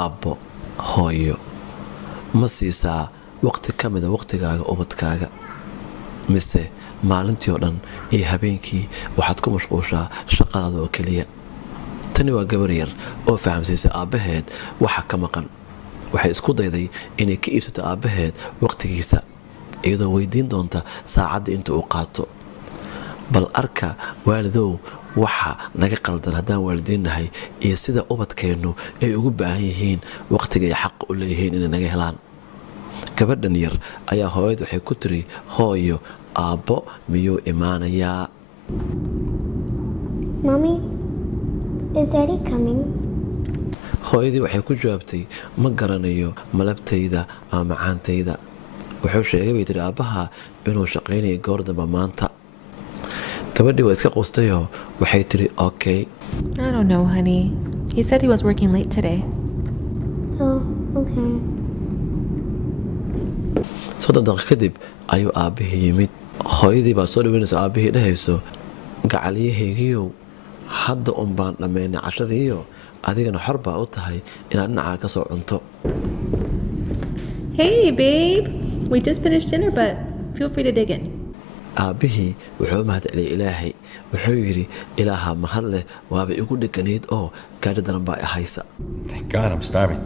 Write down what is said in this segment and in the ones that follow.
aabbo hooyo ma siisaa waqti ka mida waqtigaaga ubadkaaga mise maalintii oo dhan iyo habeenkii waxaad ku mashquushaa shaqadaada oo keliya tani waa gabar yar oo fahamsiisay aabbaheed waxa ka maqan waxay isku dayday inay ka iibsato aabbaheed waqtigiisa iyadoo weydiin doonta saacadda inta uu qaato bal arka waalidow waxa naga qaldan haddaan waalidiinnahay iyo sida ubadkeennu ay ugu baahan yihiin waqtiga ay xaq u leeyihiin inay naga helaan gabadhan yar ayaa hooyad waxay ku tiri hooyo aabbo miyuu imaanayaa Mommy, is Daddy coming? hooyadii waxay ku jawaabtay ma garanayo malabtayda ama macaantayda wuxuu sheegay bay tiri aabbaha inuu shaqaynayo goor damba maanta gabadhii waa iska qustayoo waxay tiri okay I don't know, honey. He said he was working late today. Oh, okay. 3 daqiiqo kadib ayuu aabbihii yimid hooyadii baa soo dhaweynaysa aabbihii dhahayso gacaliyahaygiiow hadda un baan dhammaynay cashadiiyo adigana xor baa u tahay inaad dhinacaa ka soo cunto Hey, babe. We just finished dinner, but feel free to dig in. aabbihii wuxuu u mahad celiyay ilaahay wuxuu yidhi ilaaha mahad leh waaba igu dheganayd oo gaadhi daran baa ahaysa Thank God I'm starving.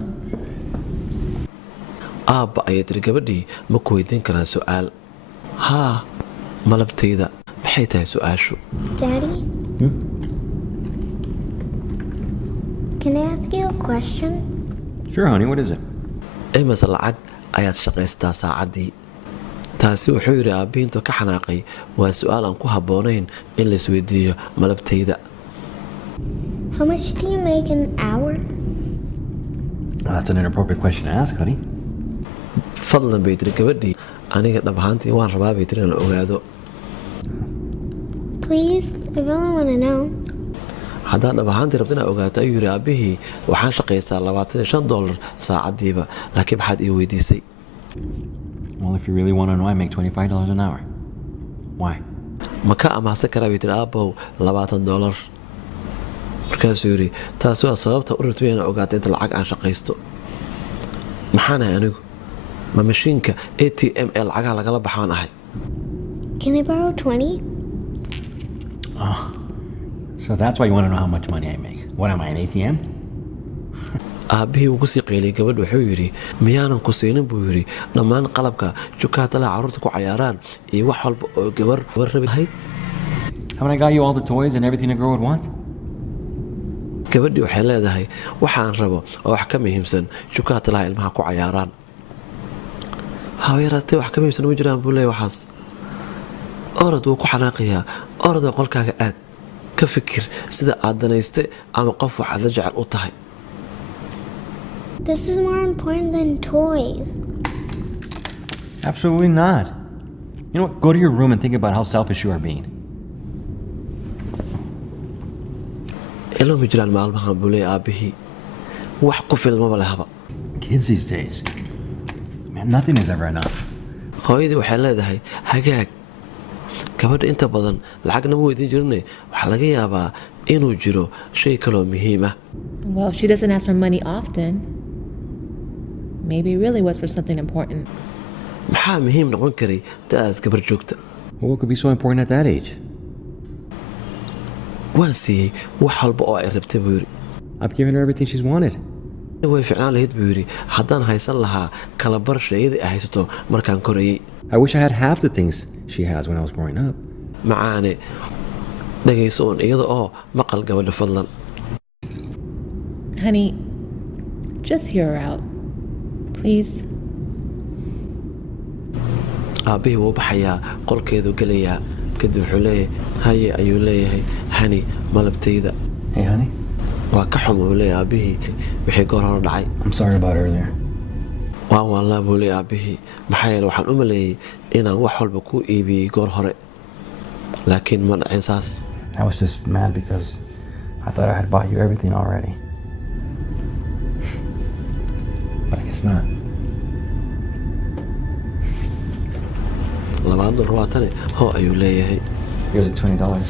aabba ayay tiri gabadhii ma ku weydiin karaa su'aal haa malabtayda maxay tahay su'aashu Daddy? Can I ask you a question? Sure, honey, what is it? imise lacag ayaad shaqaystaa saacaddii taasi wuxuu yidhi aabbihii intuu ka xanaaqay waa su'aal aan ku habboonayn in la isweydiiyo malabtayda How much do you make an hour? Well, that's an inappropriate question to ask, honey. fadlan bay tiri gabadhii aniga dhab ahaantii waan rabaa bay tiri inaan ogaado Please, I really want to know. haddaad dhab ahaantii rabta inaad ogaato ayuu yidhi aabbihii waxaan shaqaystaa $25 saacaddiiba laakiin maxaad ii weydiisay Well, if you really want to know, I make $25 an hour. Why? ma ka amaahsan karaa bay tiri aabbow $20 markaasuu yidhi taasi waa sababta u rabtay inaan ogaato inta lacag aan shaqaysto maxaanahay anigu ma mashiinka ATM ee lacagaha lagala baxaan ahay Can I borrow 20? So that's why you want to know how much money I make. What am I, an ATM? aabbihii wuu kusii qayliyay gabadh wuxuu yidhi miyaanan ku siinin buu yidhi dhammaan qalabka jukaatalaha carruurta ku cayaaraan iyo wax walba oo gabar rabi lahayd Haven't I got you all the toys and everything a girl would want? gabadhii waxay leedahay waxaan rabo oo wax ka muhiimsan jukaatalaha ilmaha ku cayaaraan haweeraatee wax ka muhiimsan ma jiraan buu leeyahay waxaas orod wuu ku xanaaqayaa orodoo qolkaaga aad ka fikir sida aad danayste ama qof waxaad la jecel u tahay This is more important than toys. Absolutely not. You know what? Go to your room and think about how selfish you are being. ilo ma jiraan maalmahan buu leeyahay aabbihii wax ku filmaba lehaba Kids these days. Man, nothing is ever enough. hooyadii waxay leedahay hagaag gabadha inta badan lacagna ma weydiin jirine waxaa laga yaabaa inuu jiro shay kaloo muhiim ah Well, if she doesn't ask for money often, maybe it really was for something important. maxaa muhiim noqon karay da'aas gabar joogta Well, what could be so important at that age? waan siiyey wax walba oo ay rabtay buu yidhi I've given her everything she's wanted. way ficnaan lahayd buu yidhi haddaan haysan lahaa kala bar shayadii ay haysato markaan korayay I wish I had half the things she has when I was growing up. macaane dhagayso uun iyada oo maqal gabadha fadlan Honey, just hear her out. Please. aabbihii wuu baxayaa qolkeedu gelayaa kadib wuxuu leeyahay haye ayuu leeyahay hani malabtayda Hey, honey. waa ka xum uu leeyahay aabbihii wixii goor hore dhacay I'm sorry about earlier. waan waallaa buu leeyahay aabbihii maxaa yeele waxaan u maleeyey inaan wax walba ku iibiyey goor hore laakiin ma dhacin saas I was just mad because I thought I had bought you everything already. But I guess not. $2 waa tane hoo ayuu leeyahay Here's the $20.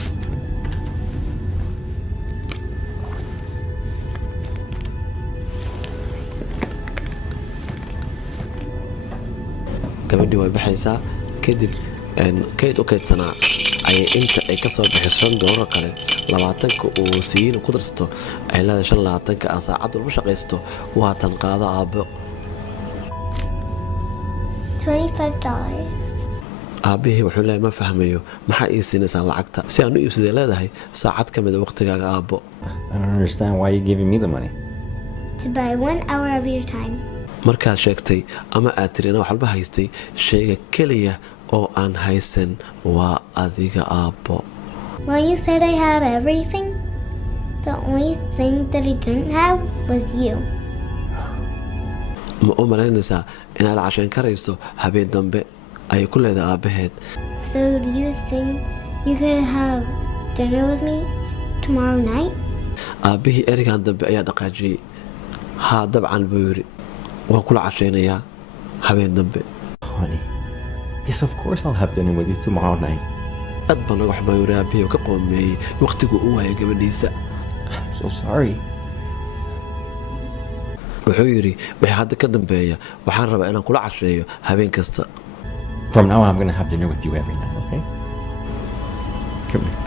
gabadhii way baxaysaa kadib kayd u kaydsanaa ayay inta ay ka soo bixiso $5 kale 20ka uu siiyeyna ku darsato ay leedahay 25ka aan saacad walba shaqaysto waa tan qaado aabbo $25. aabbihii wuxuu leeyahay ma fahmayo maxaa ii siinaysaa lacagta si aan u iibsaday leedahay saacad ka mida waqtigaaga aabbo I don't understand why you're giving me the money. To buy 1 hour of your time. markaad sheegtay ama aad tiri inaa waxalba haystay shayga keliya oo aan haysan waa adiga aabbo When you said I had everything, the only thing that I didn't have was you. ma u malaynaysaa inaad cashayn karayso habeen dambe ayay ku leedahay aabbaheed So do you think you could have dinner with me tomorrow night? aabbihii ereygan dambe ayaa dhaqaajiyey haa dabcan buu yidhi waan kula cashaynayaa habeen dambe Honey. Yes, of course I'll have dinner with you tomorrow night. aad baa naga xumaa yidhi aabbihii oo ka qoomeeyey waqtiguu u waayay gabadhiisa I'm so sorry. wuxuu yidhi wixii hadda ka dambeeya waxaan rabaa inaan kula casheeyo habeen kasta From now on, I'm going to have dinner with you every night, okay? Come here.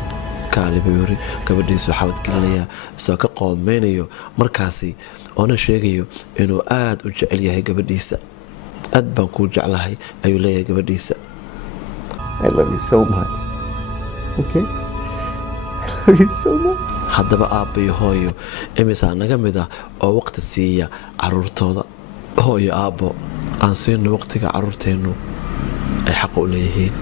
kaali buu yidhi gabadhiisuu xabadgelinayaa isagoo ka qoomeynayo markaasi oona sheegayo inuu aad u jecel yahay gabadhiisa aad baan kuu jeclahay ayuu leeyahay gabadhiisa I love you so much. Okay? I love you so much. haddaba aabbayo hooyo imisaa naga mid ah oo waqti siiya caruurtooda hooyo aabbo aan siino waqtiga caruurteennu ay xaqa u leeyihiin